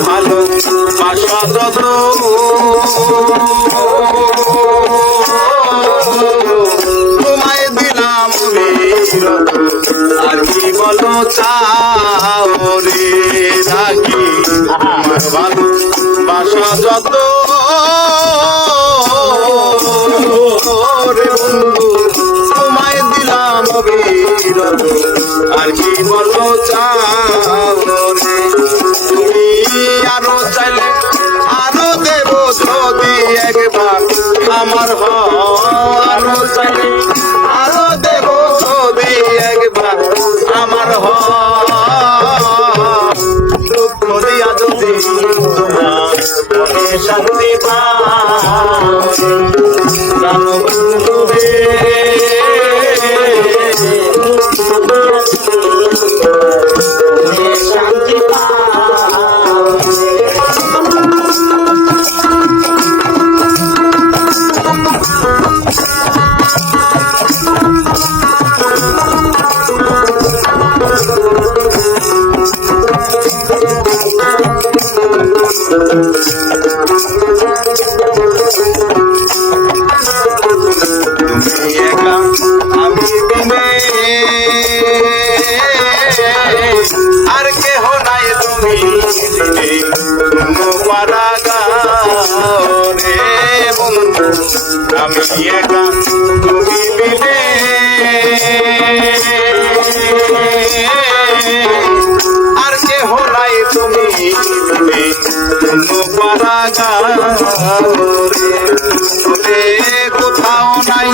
ভালো বাসা যত তোমায় দিলাম আর কি বলো চাও রে রাখি আমার ভালো বাসা যত রে বন্ধু তোমায় দিলাম আর কি বলো চাও রে তুমি আরো চাইলে আরো দেব যদি একবার আমার আরো চাইলে আরো দেব যদি একবার আমার দুঃখ দিয়া যদি তোমার শান্তি পাবো বন্ধু রে শান্তি আমি বিনে আর কেহ নাই তুমি রে বন্ধু আমি একা তুমি বিনে আর কেহ নাই তুমি কোথাও নাই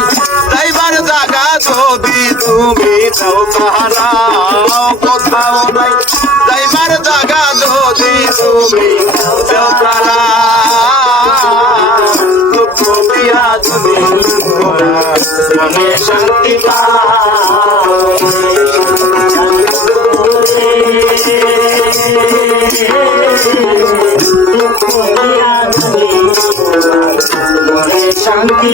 যাইবার জায়গা যদি তুমি দাও তাহারাও কোথাও নাই যাইবার জায়গা যদি তুমি দাও তারা দুঃখ দিয়া তুমি মনে শান্তি শান্তি